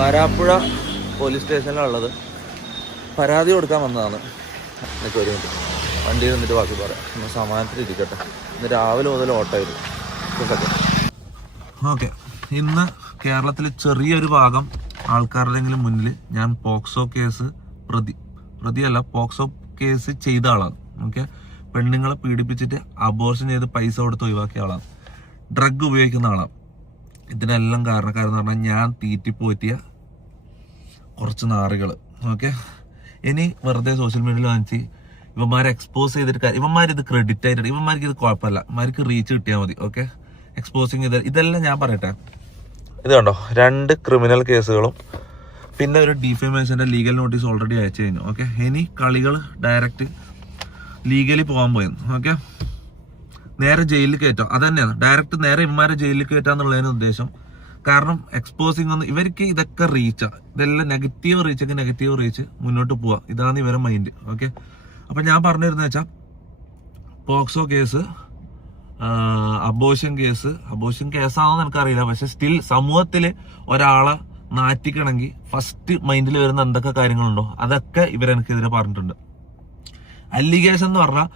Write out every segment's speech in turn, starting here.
Varapuzha police സ്റ്റേഷനിലുള്ളത്. പരാതി കൊടുക്കാൻ വന്നതാണ്. എനിക്ക് ഒരു മിനിറ്റ് വണ്ടിയിൽ നിന്നിട്ട് ബാക്കി പറയാം. ഒന്ന് സമാധാനത്തിൽ ഇരിക്കട്ടെ. ഇന്ന് രാവിലെ മുതൽ ഓട്ടമായിരുന്നു. ഓക്കെ, ഇന്ന് കേരളത്തിൽ ചെറിയൊരു ഭാഗം ആൾക്കാരുടെങ്കിലും മുന്നിൽ ഞാൻ പോക്സോ കേസ് പ്രതിയല്ല, പോക്സോ കേസ് ചെയ്ത ആളാണ്. ഓക്കെ, പെണ്ണുങ്ങളെ പീഡിപ്പിച്ചിട്ട് അബോർഷൻ ചെയ്ത് പൈസ കൊടുത്ത് ഒഴിവാക്കിയ ആളാണ്. ഡ്രഗ് ഉപയോഗിക്കുന്ന ആളാണ്. ഇതിനെല്ലാം കാരണക്കാരെന്ന് പറഞ്ഞാൽ ഞാൻ തീറ്റിപ്പോറ്റിയ കുറച്ച് നാറികൾ. ഓക്കെ, ഇനി വെറുതെ സോഷ്യൽ മീഡിയയിൽ വാങ്ങിച്ച് ഇവന്മാരെ എക്സ്പോസ് ചെയ്തിട്ട് ഇവന്മാരിത് ക്രെഡിറ്റ് ആയിട്ട് ഇവന്മാർക്ക് ഇത് കുഴപ്പമില്ല, ഇവന്മാർക്ക് റീച്ച് കിട്ടിയാൽ മതി. ഓക്കെ, എക്സ്പോസിങ് ഇതെല്ലാം ഞാൻ പറയട്ടെ. ഇത് കണ്ടോ, 2 ക്രിമിനൽ കേസുകളും പിന്നെ ഒരു ഡിഫേമേഷൻ്റെ ലീഗൽ നോട്ടീസ് ഓൾറെഡി അയച്ചു കഴിഞ്ഞു. ഓക്കെ, ഇനി കളികൾ ഡയറക്റ്റ് ലീഗലി പോകാൻ പോയെന്ന്. ഓക്കെ, നേരെ ജയിലിൽ കയറ്റാം. അത് തന്നെയാണ്, ഡയറക്റ്റ് നേരെ ഇവന്മാരെ ജയിലിൽ കയറ്റാന്നുള്ളതിന് ഉദ്ദേശം. കാരണം എക്സ്പോസിങ് ഒന്നും ഇവർക്ക് ഇതൊക്കെ റീച്ചാണ്. ഇതെല്ലാം നെഗറ്റീവ് റീച്ച് മുന്നോട്ട് പോവാ. ഇതാണ് ഇവരുടെ മൈൻഡ്. ഓക്കെ, അപ്പം ഞാൻ പറഞ്ഞിരുന്ന വെച്ചാൽ പോക്സോ കേസ്, അബോർഷൻ കേസാണെന്ന് എനിക്കറിയില്ല. പക്ഷെ സ്റ്റിൽ സമൂഹത്തിൽ ഒരാളെ നാറ്റിക്കണമെങ്കിൽ ഫസ്റ്റ് മൈൻഡിൽ വരുന്ന എന്തൊക്കെ കാര്യങ്ങളുണ്ടോ അതൊക്കെ ഇവരെനിക്കെതിരെ പറഞ്ഞിട്ടുണ്ട്. അലിഗേഷൻ എന്ന് പറഞ്ഞാൽ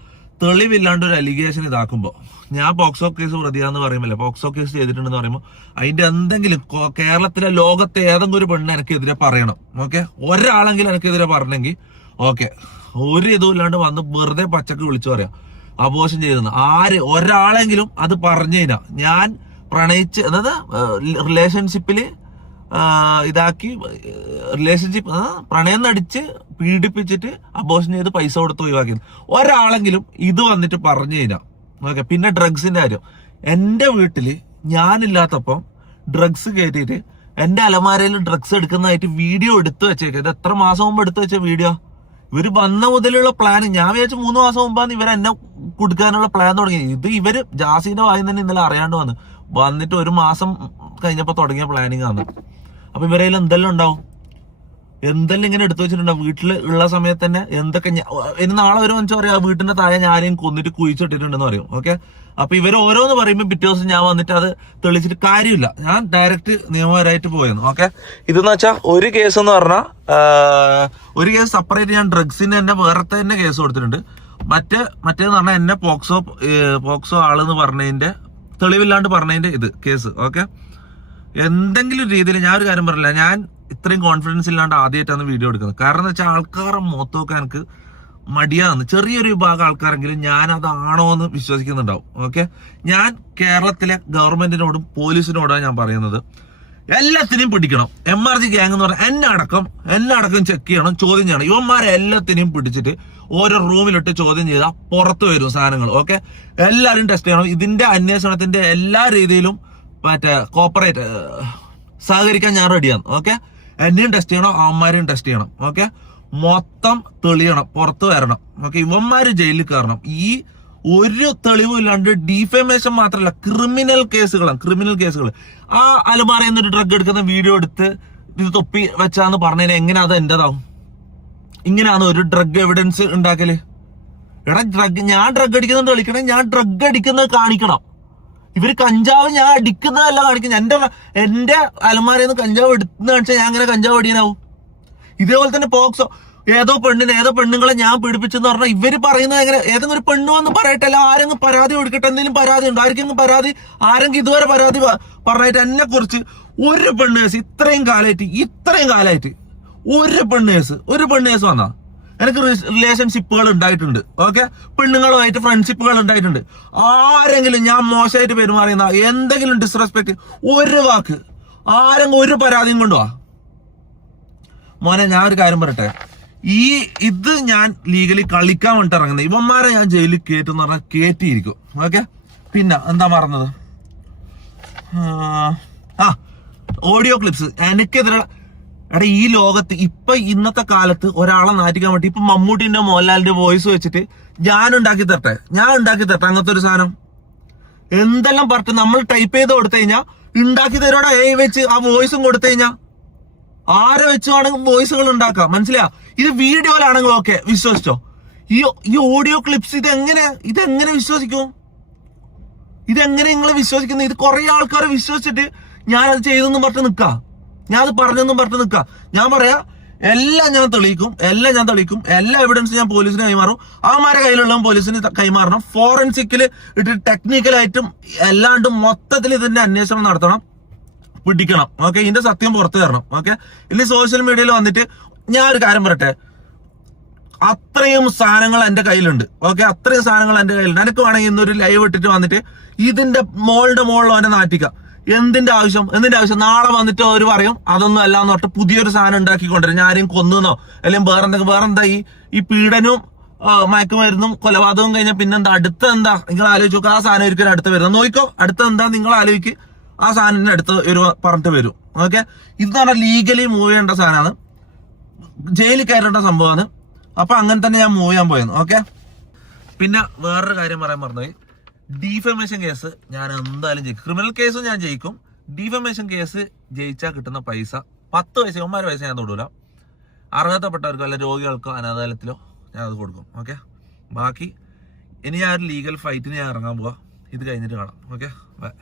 തെളിവില്ലാണ്ട് ഒരു അലിഗേഷൻ ഇതാക്കുമ്പോൾ, ഞാൻ പോക്സോ കേസ് പ്രതിയാന്ന് പറയുമ്പോൾ പോക്സോ കേസ് ചെയ്തിട്ടുണ്ടെന്ന് പറയുമ്പോൾ അതിന്റെ എന്തെങ്കിലും കേരളത്തിലെ ലോകത്തെ ഏതെങ്കിലും ഒരു പെണ്ണ് എനിക്കെതിരെ പറയണം. ഓക്കെ, ഒരാളെങ്കിലും എനിക്കെതിരെ പറഞ്ഞെങ്കിൽ ഓക്കെ, ഒരു ഇതുമില്ലാണ്ട് വന്ന് വെറുതെ പച്ചക്ക് വിളിച്ചു പറയാം അബോർഷൻ ചെയ്തെന്ന്. ഒരാളെങ്കിലും അത് പറഞ്ഞു കഴിഞ്ഞാൽ ഞാൻ പ്രണയിച്ച്, അതായത് റിലേഷൻഷിപ്പില് പ്രണയം നടിച്ച് പീഡിപ്പിച്ചിട്ട് അബോർഷൻ ചെയ്ത് പൈസ കൊടുത്ത് ഒഴിവാക്കിയത് ഒരാളെങ്കിലും ഇത് വന്നിട്ട് പറഞ്ഞു കഴിഞ്ഞാൽ ഓക്കെ. പിന്നെ ഡ്രഗ്സിന്റെ കാര്യം, എന്റെ വീട്ടില് ഞാനില്ലാത്തപ്പം ഡ്രഗ്സ് കയറ്റിയിട്ട് എന്റെ അലമാരയിൽ ഡ്രഗ്സ് എടുക്കുന്നതായിട്ട് വീഡിയോ എടുത്തു വെച്ചേക്കാം. ഇത് എത്ര മാസം മുമ്പ് എടുത്തു വെച്ച വീഡിയോ? ഇവര് വന്ന മുതലുള്ള പ്ലാൻ, ഞാൻ വിചാരിച്ചു 3 മാസം മുമ്പാണ് ഇവരെന്നെ കൊടുക്കാനുള്ള പ്ലാൻ തുടങ്ങി. ഇത് ഇവര് ജാസിന്റെ വായി തന്നെ ഇന്നലെ അറിയാണ്ട് വന്നിട്ട് 1 മാസം കഴിഞ്ഞപ്പോ തുടങ്ങിയ പ്ലാനിങ് ആണ്. അപ്പൊ ഇവരേൽ എന്തെല്ലാം ഉണ്ടാവും, എന്തെല്ലാം ഇങ്ങനെ എടുത്തു വെച്ചിട്ടുണ്ടാവും വീട്ടിൽ ഉള്ള സമയത്ത് തന്നെ. എന്തൊക്കെ ഇനി നാളെ ഒരു മനുഷ്യ പറയാം വീട്ടിന്റെ താഴെ ഞാനും കൊന്നിട്ട് കുഴിച്ചിട്ടിട്ടുണ്ടെന്ന് പറയും. ഓക്കെ, അപ്പൊ ഇവർ ഓരോന്ന് പറയുമ്പോൾ പിറ്റേ ദിവസം ഞാൻ വന്നിട്ട് അത് തെളിച്ചിട്ട് കാര്യമില്ല. ഞാൻ ഡയറക്റ്റ് നിയമപരമായിട്ട് പോയെന്ന്. ഓക്കെ, ഇതെന്ന് വെച്ചാൽ ഒരു കേസ് എന്ന് പറഞ്ഞാൽ ഒരു കേസ് സെപ്പറേറ്റ് ഞാൻ ഡ്രഗ്സിന് തന്നെ വേറെ തന്നെ കേസ് കൊടുത്തിട്ടുണ്ട്. മറ്റേന്ന് പറഞ്ഞാൽ എന്നെ പോക്സോ ആളെന്ന് പറഞ്ഞതിന്റെ തെളിവില്ലാണ്ട് പറഞ്ഞതിന്റെ ഇത് കേസ്. ഓക്കെ, എന്തെങ്കിലും രീതിയിൽ ഞാൻ ഒരു കാര്യം പറഞ്ഞില്ല, ഞാൻ ഇത്രയും കോൺഫിഡൻസ് ഇല്ലാണ്ട് ആദ്യമായിട്ടാണ് വീഡിയോ എടുക്കുന്നത്. കാരണം എന്ന് വെച്ചാൽ ആൾക്കാരെ മുഖത്ത് നോക്കാൻ എനിക്ക് മടിയാന്ന്. ചെറിയൊരു വിഭാഗം ആൾക്കാരെങ്കിലും ഞാൻ അതാണോ എന്ന് വിശ്വസിക്കുന്നുണ്ടാവും. ഓക്കെ, ഞാൻ കേരളത്തിലെ ഗവൺമെന്റിനോടും പോലീസിനോടാണ് ഞാൻ പറയുന്നത്, എല്ലാത്തിനെയും പിടിക്കണം. MRG ഗ്യാങ് എന്ന് പറഞ്ഞാൽ എന്നെ അടക്കം ചെക്ക് ചെയ്യണം, ചോദ്യം ചെയ്യണം. ഇവന്മാരെ എല്ലാത്തിനെയും പിടിച്ചിട്ട് ഓരോ റൂമിലിട്ട് ചോദ്യം ചെയ്താൽ പുറത്തു വരും സാധനങ്ങൾ. ഓക്കെ, എല്ലാവരും ടെസ്റ്റ് ചെയ്യണം. ഇതിന്റെ അന്വേഷണത്തിന്റെ എല്ലാ രീതിയിലും കോപ്പറേറ്റ് സഹകരിക്കാൻ ഞാൻ റെഡിയാണ്. ഓക്കെ, എന്നെയും ടെസ്റ്റ് ചെയ്യണം, അവന്മാരെയും ടെസ്റ്റ് ചെയ്യണം. ഓക്കെ, മൊത്തം തെളിയണം, പുറത്തു വരണം. ഓക്കെ, ഇവന്മാര് ജയിലിൽ കയറണം. ഈ ഒരു തെളിവും ഇല്ലാണ്ട് ഡിഫേമേഷൻ മാത്രമല്ല, ക്രിമിനൽ കേസുകൾ ആ അലമാരയിൽ നിന്നൊരു ഡ്രഗ് എടുക്കുന്ന വീഡിയോ എടുത്ത് ഇത് തൊപ്പി വെച്ചാന്ന് പറഞ്ഞതിന് എങ്ങനെ അത് എന്റേതാവും? ഇങ്ങനെയാണ് ഒരു ഡ്രഗ് എവിഡൻസ് ഉണ്ടാക്കല്. ഞാൻ ഡ്രഗ് അടിക്കുന്നുണ്ട് കളിക്കണം, ഞാൻ ഡ്രഗ് അടിക്കുന്നത് കാണിക്കണം. ഇവര് കഞ്ചാവ് ഞാൻ അടിക്കുന്നതല്ല കാണിക്കുന്നത്. എന്റെ അലമാരയിൽ നിന്ന് കഞ്ചാവ് എടുക്കുന്ന കാണിച്ചാൽ ഞാൻ അങ്ങനെ കഞ്ചാവ് അടിയാനാവും. ഇതേപോലെ തന്നെ പോക്സോ ഏതോ പെണ്ണുങ്ങളെ ഞാൻ പീഡിപ്പിച്ചെന്ന് പറഞ്ഞാൽ ഇവര് പറയുന്നത് എങ്ങനെ? ഏതെങ്കിലും ഒരു പെണ്ണ് വന്ന് പറയട്ടെ, അല്ല ആരെങ്കിലും പരാതി കൊടുക്കട്ടെ. എന്തെങ്കിലും പരാതി ഉണ്ടോ? ആരെങ്കിലും ഇതുവരെ പരാതി പറഞ്ഞിട്ട് എന്നെ കുറിച്ച് ഒരു പെണ്ണ് കേസ് ഇത്രയും കാലമായിട്ട് ഒരു പെണ്ണ് കേസ് വന്നാ? എനിക്ക് റിലേഷൻഷിപ്പുകൾ ഉണ്ടായിട്ടുണ്ട്. ഓക്കെ, പെണ്ണുങ്ങളുമായിട്ട് ഫ്രണ്ട്ഷിപ്പുകൾ ഉണ്ടായിട്ടുണ്ട്. ആരെങ്കിലും ഞാൻ മോശമായിട്ട് പെരുമാറിയുന്ന എന്തെങ്കിലും ഡിസ്റെസ്പെക്ട് ഒരു വാക്ക് ആരെങ്കിലും ഒരു പരാതിയും കൊണ്ടുവാ മോനെ. ഞാൻ ഒരു കാര്യം പറയട്ടെ, ഇത് ഞാൻ ലീഗലി കളിക്കാൻ വേണ്ടിട്ട് ഇറങ്ങുന്നത്. ഇവന്മാരെ ഞാൻ ജയിലിൽ കയറ്റുന്ന പറഞ്ഞാൽ കയറ്റിയിരിക്കും. ഓക്കെ, പിന്നെ എന്താ പറഞ്ഞത്, ഓഡിയോ ക്ലിപ്സ് എനിക്കെതിരെ. ഈ ലോകത്ത് ഇന്നത്തെ കാലത്ത് ഒരാളെ നാറ്റിക്കാൻ വേണ്ടി മമ്മൂട്ടിന്റെ മോഹൻലാലിന്റെ വോയിസ് വെച്ചിട്ട് ഞാൻ ഉണ്ടാക്കി തരട്ടെ അങ്ങനത്തെ ഒരു സാധനം എന്തെല്ലാം പറഞ്ഞിട്ട് നമ്മൾ ടൈപ്പ് ചെയ്ത് കൊടുത്തു കഴിഞ്ഞാൽ ഉണ്ടാക്കി തരോടെ വെച്ച് ആ വോയിസും കൊടുത്തു കഴിഞ്ഞാൽ ആരെ വെച്ചുവാണെങ്കിൽ വോയിസുകൾ ഉണ്ടാക്കാം. മനസ്സിലാ? ഇത് വീഡിയോയിലാണെങ്കിൽ ഓക്കെ വിശ്വസിച്ചോ. ഈ ഓഡിയോ ക്ലിപ്സ് ഇതെങ്ങനെ വിശ്വസിക്കും? ഇതെങ്ങനെ നിങ്ങൾ വിശ്വസിക്കുന്നത്? ഇത് കുറെ ആൾക്കാർ വിശ്വസിച്ചിട്ട് ഞാനത് ചെയ്തെന്ന് പറഞ്ഞിട്ട് നിൽക്കാം. ഞാൻ അത് പറഞ്ഞെന്നും പറഞ്ഞിട്ട് നിൽക്കാം. ഞാൻ പറയാ എല്ലാം ഞാൻ തെളിയിക്കും, എല്ലാ എവിഡൻസും ഞാൻ പോലീസിന് കൈമാറും. അവന്മാരെ കയ്യിലുള്ള പോലീസിന് കൈമാറണം. ഫോറൻസിക്കില് ഇട്ട് ടെക്നിക്കലായിട്ടും എല്ലാണ്ടും മൊത്തത്തിൽ ഇതിന്റെ അന്വേഷണം നടത്തണം, പിടിക്കണം. ഓക്കെ, ഇതിന്റെ സത്യം പുറത്തു തരണം. ഓക്കെ, ഇനി സോഷ്യൽ മീഡിയയിൽ വന്നിട്ട് ഞാൻ ഒരു കാര്യം പറയട്ടെ, അത്രയും സാധനങ്ങൾ എന്റെ കയ്യിലുണ്ട്. ഓക്കെ, അത്രയും സാധനങ്ങൾ എന്റെ കയ്യിലുണ്ട്. എനിക്ക് വേണമെങ്കിൽ ഇന്നൊരു ലൈവ് ഇട്ടിട്ട് വന്നിട്ട് ഇതിന്റെ മോളിലോ എന്നെ നാട്ടിക്കാം. എന്തിന്റെ ആവശ്യം? നാളെ വന്നിട്ട് അവർ പറയും അതൊന്നും അല്ലാന്ന് പറഞ്ഞിട്ട് പുതിയൊരു സാധനം ഉണ്ടാക്കിക്കൊണ്ടിരും. ഞാൻ ആരെയും കൊന്നുന്നോ അല്ലെങ്കിൽ വേറെന്താ ഈ പീഡനവും മയക്കുമരുന്നും കൊലപാതകവും കഴിഞ്ഞാൽ പിന്നെന്താ അടുത്തെന്താ? നിങ്ങൾ ആലോചിച്ച് നോക്കുക. ആ സാധനം ഒരിക്കലും അടുത്ത് വരുന്നത് നോക്കിക്കോ. അടുത്തെന്താ നിങ്ങൾ ആലോചിക്ക്. ആ സാധനത്തിന് അടുത്ത് പറഞ്ഞിട്ട് വരും. ഓക്കെ, ഇതെന്ന് പറഞ്ഞാൽ ലീഗലി മൂവ് ചെയ്യേണ്ട സാധനമാണ്, ജയിലിൽ കയറേണ്ട സംഭവമാണ്. അപ്പൊ അങ്ങനെ തന്നെ ഞാൻ മൂവ് ചെയ്യാൻ പോയെന്ന്. ഓക്കെ, പിന്നെ വേറൊരു കാര്യം പറയാൻ പറഞ്ഞത്, ഡീഫമേഷൻ കേസ് ഞാൻ എന്തായാലും ജയിക്കും. ക്രിമിനൽ കേസും ഞാൻ ജയിക്കും. ഡീഫമേഷൻ കേസ് ജയിച്ചാൽ കിട്ടുന്ന പൈസ 10 പൈസ 9 പൈസ ഞാൻ തൊടൂല. അർഹതപ്പെട്ടവർക്കോ അല്ല രോഗികൾക്കോ അനാഥാലയത്തിലോ ഞാൻ അത് കൊടുക്കും. ഓക്കെ, ബാക്കി ഇനി ഞാൻ ഒരു ലീഗൽ ഫൈറ്റിന് ഞാൻ ഇറങ്ങാൻ പോവാ. ഇത് കഴിഞ്ഞിട്ട് കാണാം. Okay, by.